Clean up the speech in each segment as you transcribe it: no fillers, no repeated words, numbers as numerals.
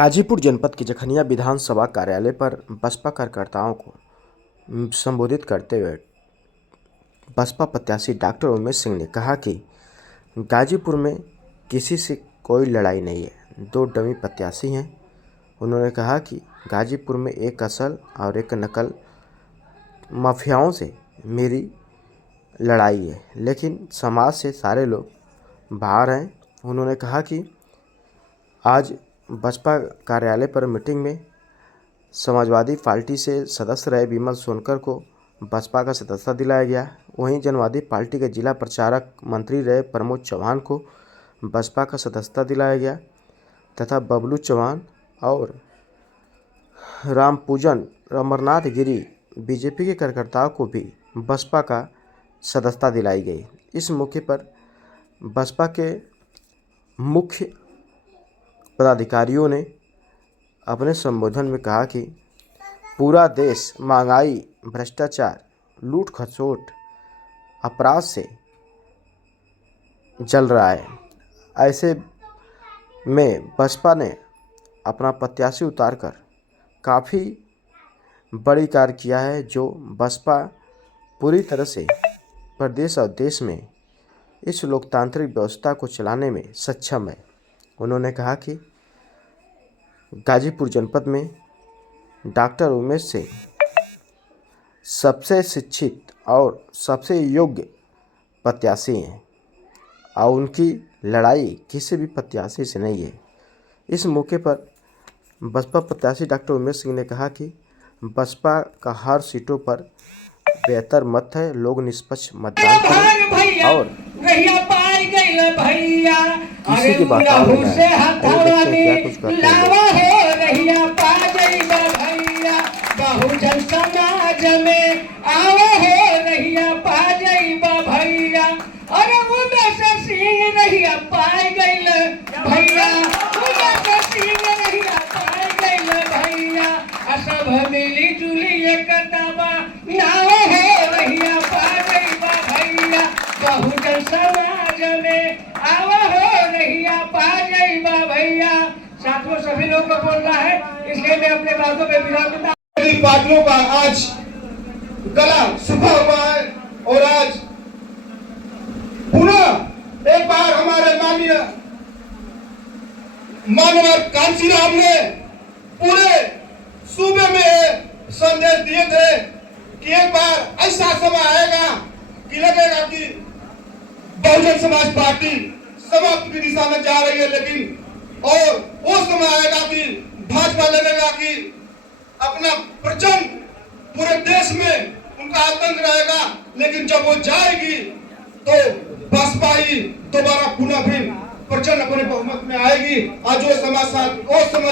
गाजीपुर जनपद के जखनिया विधानसभा कार्यालय पर बसपा कार्यकर्ताओं को संबोधित करते हुए बसपा प्रत्याशी डॉक्टर उमेश सिंह ने कहा कि गाजीपुर में किसी से कोई लड़ाई नहीं है, दो डमी प्रत्याशी हैं। उन्होंने कहा कि गाजीपुर में एक असल और एक नकल माफियाओं से मेरी लड़ाई है, लेकिन समाज से सारे लोग बाहर हैं। उन्होंने कहा कि आज बसपा कार्यालय पर मीटिंग में समाजवादी पार्टी से सदस्य रहे विमल सोनकर को बसपा का सदस्यता दिलाया गया। वहीं जनवादी पार्टी के जिला प्रचारक मंत्री रहे प्रमोद चौहान को बसपा का सदस्यता दिलाया गया तथा बबलू चौहान और रामपूजन अमरनाथ गिरी बीजेपी के कार्यकर्ताओं को भी बसपा का सदस्यता दिलाई गई। इस मौके पर बसपा के मुख्य पदाधिकारियों ने अपने संबोधन में कहा कि पूरा देश महंगाई, भ्रष्टाचार, लूट खसोट, अपराध से जल रहा है। ऐसे में बसपा ने अपना प्रत्याशी उतारकर काफ़ी बड़ी कार्य किया है, जो बसपा पूरी तरह से प्रदेश और देश में इस लोकतांत्रिक व्यवस्था को चलाने में सक्षम है। उन्होंने कहा कि गाजीपुर जनपद में डॉक्टर उमेश सिंह सबसे शिक्षित और सबसे योग्य प्रत्याशी हैं और उनकी लड़ाई किसी भी प्रत्याशी से नहीं है। इस मौके पर बसपा प्रत्याशी डॉक्टर उमेश सिंह ने कहा कि बसपा का हर सीटों पर बेहतर मत है, लोग निष्पक्ष मतदान करें और किसी की बात क्या कुछ करते बहुजन समाज में आओ हो रहिया पा जाइबा भैया। अरे उमेश सिंह रहिया पाए गइल भैया, उमेश सिंह रहिया पाए गइल भैया। सब मिली जुली एकतावा नाव हो रहिया पा जाइबा भैया। बहुजन समाज में आओ हो रहिया पा जाइबा भैया। साथियों, सभी लोग को बोलना है, इसलिए मैं अपने बातों में विराम देता। पार्टियों का आज गला सूखा हुआ है और आज पुनः एक बार हमारे माननीय कांशीराम ने पूरे सूबे में संदेश दिए थे कि एक बार ऐसा समय आएगा कि लगेगा कि बहुजन समाज पार्टी समाप्ति की दिशा में जा रही है, लेकिन और वो समय आएगा कि भाजपा लगेगा कि अपना प्रचंड पूरे देश में उनका आतंक रहेगा, लेकिन जब वो जाएगी तो बसपा ही दोबारा पुनः फिर प्रचंड अपने बहुमत में आएगी। और जो समय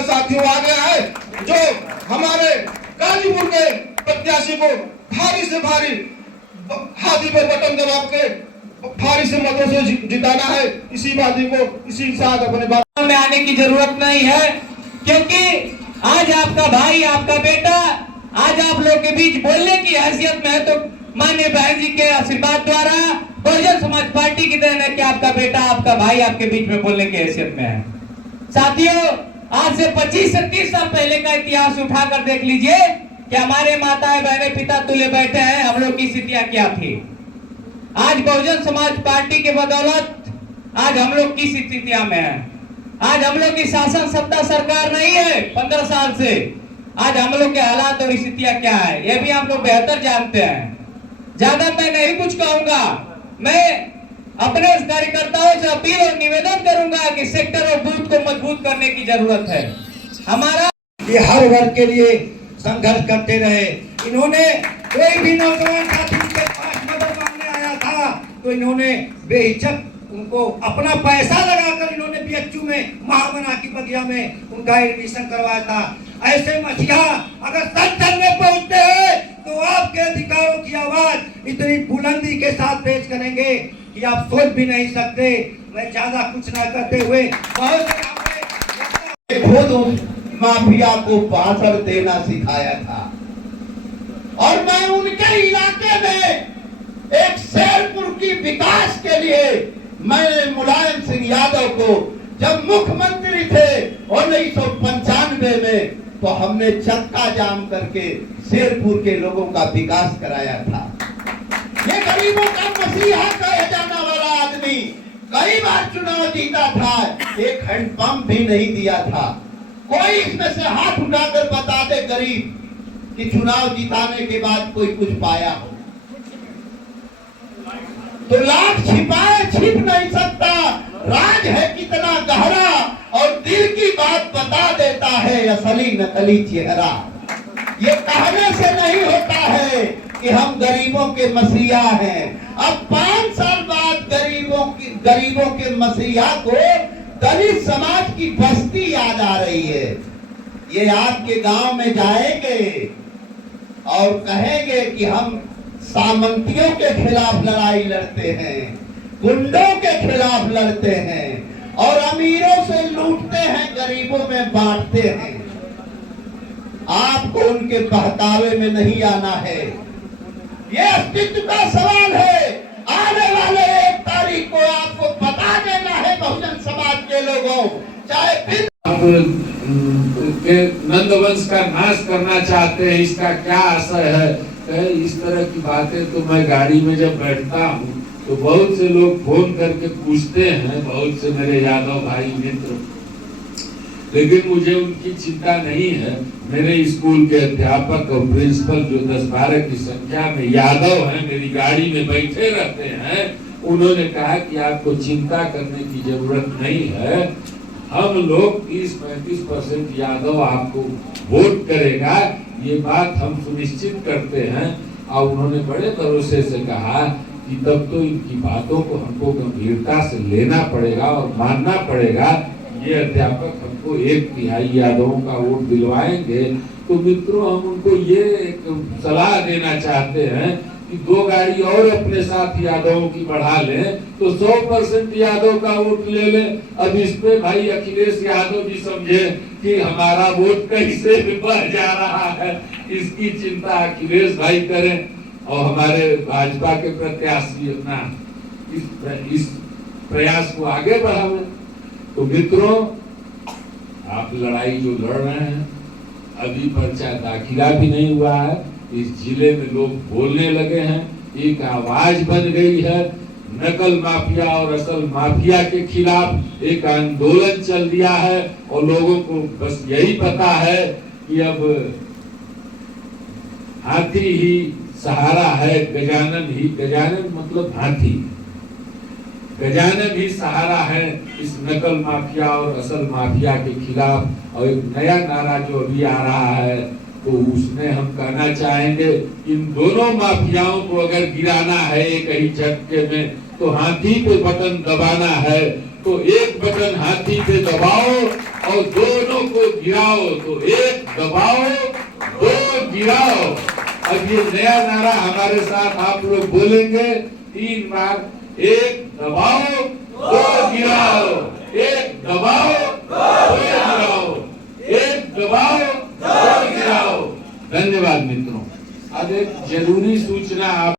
साथियों आ गया है, जो हमारे गाजीपुर के प्रत्याशी को भारी से भारी हाथी पर बटन दबा के भारी से मतों से जिताना है। इसी बात को इसी साथ अपने बात में आने की जरूरत नहीं है, क्योंकि आज आपका भाई, आपका बेटा आज आप लोग के बीच बोलने की हैसियत में है, तो माननीय बहन जी के आशीर्वाद द्वारा बहुजन समाज पार्टी की देन है कि आपका बेटा, आपका भाई आपके बीच में बोलने की हैसियत में है। साथियों, आज से 25 से 30 साल पहले का इतिहास उठाकर देख लीजिए कि हमारे माताएं बहनें पिता तुल्य बैठे हैं, हम लोग की स्थितियां क्या थी। आज बहुजन समाज पार्टी के बदौलत आज हम लोग किस स्थितियां में है। आज हम लोग की शासन सत्ता सरकार नहीं है 15 साल से। आज हम लोग के हालात और स्थितियां क्या है, ये भी हम लोग बेहतर जानते हैं। ज्यादा मैं नहीं कुछ कहूंगा, मैं अपने कार्यकर्ताओं से अपील और निवेदन करूंगा कि सेक्टर और बूथ को मजबूत करने की जरूरत है। हमारा ये हर वर्ग के लिए संघर्ष करते रहे। इन्होंने कोई भी नौजवान साथी के पास मदद मांगने आया था तो इन्होंने बेहिचक उनको अपना पैसा लगाकर इन्होंने बीएचयू में महामना की बगिया में उनका एडमिशन करवाया था। ऐसे मछिया अगर संसद में पहुंचते हैं तो आपके अधिकारों की आवाज इतनी बुलंदी के साथ पेश करेंगे कि आप सोच भी नहीं सकते। मैं ज्यादा कुछ ना करते हुए खुद माफिया को बासर देना सिखाया था और मैं उनके इलाके में एक शेरपुर की विकास के लिए मैंने मुलायम सिंह यादव को जब मुख्यमंत्री थे 1995 उन्होंने चक्का जाम करके शेरपुर के लोगों का विकास कराया था। ये गरीबों का मसीहा कहे जाने वाला आदमी कई बार चुनाव जीता था, एक हैंडपंप भी नहीं दिया था। कोई इसमें से हाथ उठाकर बता दे गरीब कि चुनाव जिताने के बाद कोई कुछ पाया हो। तो लाख छिपाए छिप नहीं सकता, राज है कितना गहरा और दिल की बात बता देता है असली नकली चेहरा। ये कहने से नहीं होता है कि हम गरीबों के मसीहा हैं। अब 5 साल बाद गरीबों के मसीहा को दलित समाज की बस्ती याद आ रही है। ये आपके गांव में जाएंगे और कहेंगे कि हम सामंतियों के खिलाफ लड़ाई लड़ते हैं, गुंडों के खिलाफ लड़ते हैं और अमीरों से लूटते हैं, गरीबों में बांटते हैं। आपको उनके बहकावे में नहीं आना है। ये अस्तित्व का सवाल है। आने वाले 1 तारीख को आपको बता देना है बहुजन समाज के लोगों, चाहे फिर नंदवंश का नाश करना चाहते हैं, इसका क्या असर है। इस तरह की बातें तो मैं गाड़ी में जब बैठता हूँ तो बहुत से लोग फोन करके पूछते हैं, बहुत से मेरे यादव भाई मित्र, लेकिन मुझे उनकी चिंता नहीं है। मेरे स्कूल के अध्यापक और प्रिंसिपल जो 10-12 की संख्या में यादव हैं, मेरी गाड़ी में बैठे रहते हैं, उन्होंने कहा कि आपको चिंता करने की जरूरत नहीं है। हम लोग 30-35% यादव आपको वोट करेगा, ये बात हम सुनिश्चित करते हैं। और उन्होंने बड़े भरोसे से कहा कि तब तो इनकी बातों को हमको गंभीरता से लेना पड़ेगा और मानना पड़ेगा। ये अध्यापक हमको 1/3 यादवों का वोट दिलवाएंगे। तो मित्रों, हम उनको ये एक सलाह देना चाहते हैं कि 2 गाड़ी और अपने साथ यादवों की बढ़ा लें तो 100% यादव का वोट ले लें। अब इस पे भाई अखिलेश यादव भी समझे कि हमारा वोट कैसे बढ़ जा रहा है, इसकी चिंता अखिलेश भाई करें और हमारे भाजपा के प्रत्याशी अपना इस प्रयास को आगे बढ़ावें। तो मित्रों, आप लड़ाई जो लड़ रहे हैं, अभी पर्चा दाखिला भी नहीं हुआ है, इस जिले में लोग बोलने लगे हैं, एक आवाज बन गई है। नकल माफिया और असल माफिया के खिलाफ एक आंदोलन चल दिया है और लोगों को बस यही पता है कि अब हाथी ही सहारा है, गजानन मतलब हाथी, गजानन ही सहारा है इस नकल माफिया और असल माफिया के खिलाफ। और एक नया नारा जो अभी आ रहा है, तो उसमें हम कहना चाहेंगे इन दोनों माफियाओं को अगर गिराना है एक ही झटके में, तो हाथी पे बटन दबाना है। तो एक बटन हाथी पे दबाओ और दोनों को गिराओ। तो एक दबाओ, 2 गिराओ। अब ये नया नारा हमारे साथ आप लोग बोलेंगे 3 बार, 1 दबाओ, 2 गिराओ, 1 दबाओ, 2 गिराओ, 1 दबाओ, 2 गिराओ। धन्यवाद मित्रों। अब एक जरूरी सूचना आप